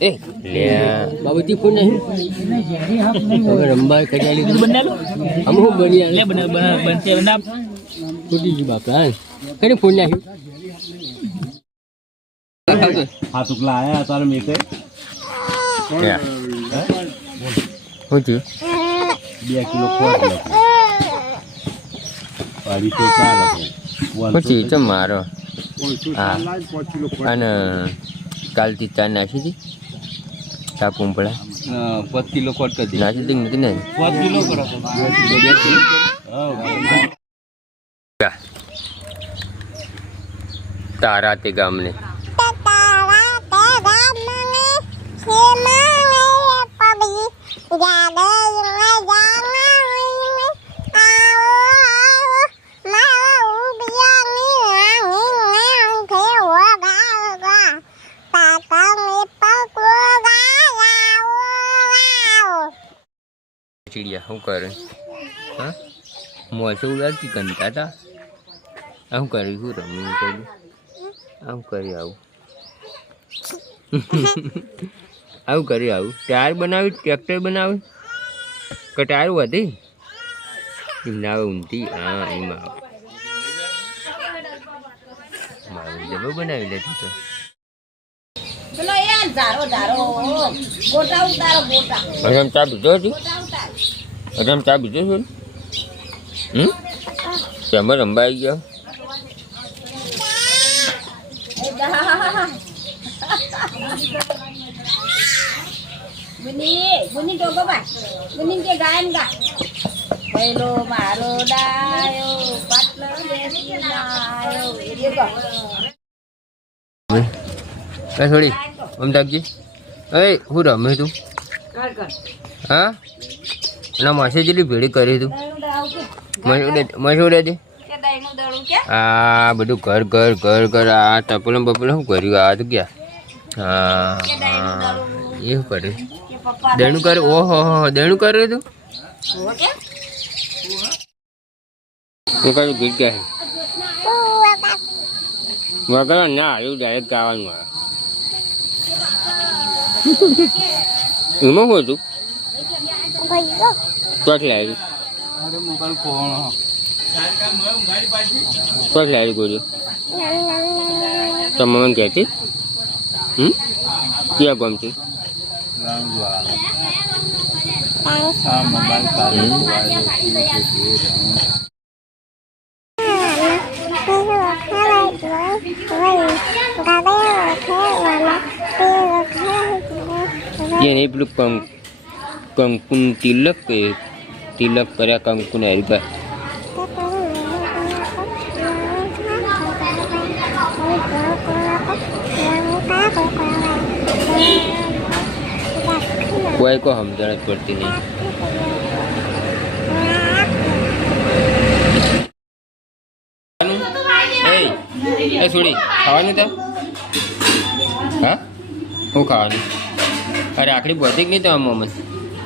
એ લ્યા બાબુજી ફોન નહીં હવે રંબા કરી લીધું બનાલો અમ હું બની લે બના બના બનશે બના ફૂટી ગયું બાપા કઈ ફોન નાખ્યું? હા તુકલા આયા તારે મેતે શું થયું? બે કિલો ચાર લખો થયું ચમ મારો. અને કાલથી ચા નાખી હતી? ચા પૂંપળા પાંચ કિલો કરી નાખી હતી નથી ને પાંચ કિલો કરો તારા તે ગામને. ચીડિયા શું કરે હા મોસે ઉડાડતી કંટાતા આવું કર્યું શું રમ્યું કર્યું આવું કરી આવું આવું કર્યું આવું ટાયર બનાવી ટ્રેક્ટર બનાવી કે ટાયર વધી એમને આવે ઊંધી હા એમાં આવે મારું જબર બનાવી લેતું તો પેલો એ ધારો ધારો ગોટા ઉતારો ગોટા હજમ ચા પીધો હતી Adam tabi dyan. Hmm? Sama ng bayo. Bini, bini do ba ba? Bini ke gayan ka? Hello, maro dayo, patlo desinayo. Iyo ko. Eh, sorry. Om Dagi. Eh, huda, mehitu. Kar kar. Ha? ના, માસે જેટલી ભેડી કરી તું દળું કે આ બધું ઘર ઘર ઘર ઘર. આ તપલમ બપલું શું કર્યું? આ તો ક્યાં? હા હા. એ શું કર્યું. કે પપ્પા દેણું કરે ઓહો, હો દેણું કરે તું શું કે કરું ગીત ગાય વગર ના આવ્યું ડાયરેક્ટ ગાવાનું આવે એમાં શું હતું? ચોટ લાવી અરે મોબાઈલ કોણ ચોટ લાવી ગોળ્યો તમે મને કહેતી હમ? ક્યાં ગમતી? મોબાઈલ કાઢી એને પેલું કંક કંકુન તિલક કે તિલક કર્યા કંકુને હરિભા કોઈ કો સમજણ જ પડતી નહીં એ છોડી ખાવાનું તો હા શું ખાવાનું અરે આખડી પહોંચી કે નહીં તો આમ મમ્મી ઓય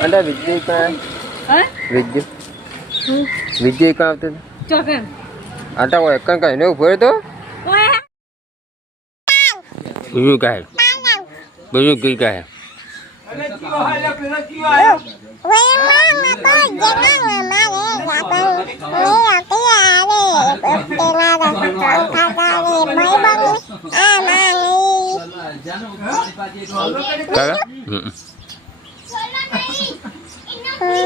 કલ્પને ની બોધી તા કલ્પુ મોમો હે અને વિજય કણ વિજય વિજય કણ આવતો ચોકન આટા હોય કણ કઈ ને ઉભો તો બીજું કાય બીજું કઈ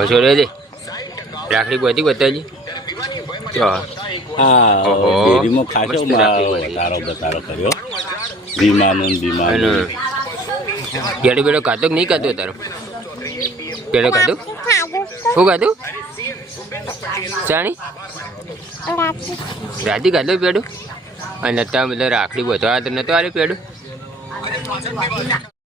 હમ મસોડે દે રાખડી બધી બતાવજી ચો હા. ડેરીમાં ખાસો. વધારો બતારો કર્યો. બીમાનું બીમાનું પેડો પેડો કાતો નહીં કાતો તારો? પેડો કાતો શું કાતું ચાણી રાતી કાતો પેડો? અને અત્યારે બધા રાખડી બધો આ તો નતો આરે પેડો?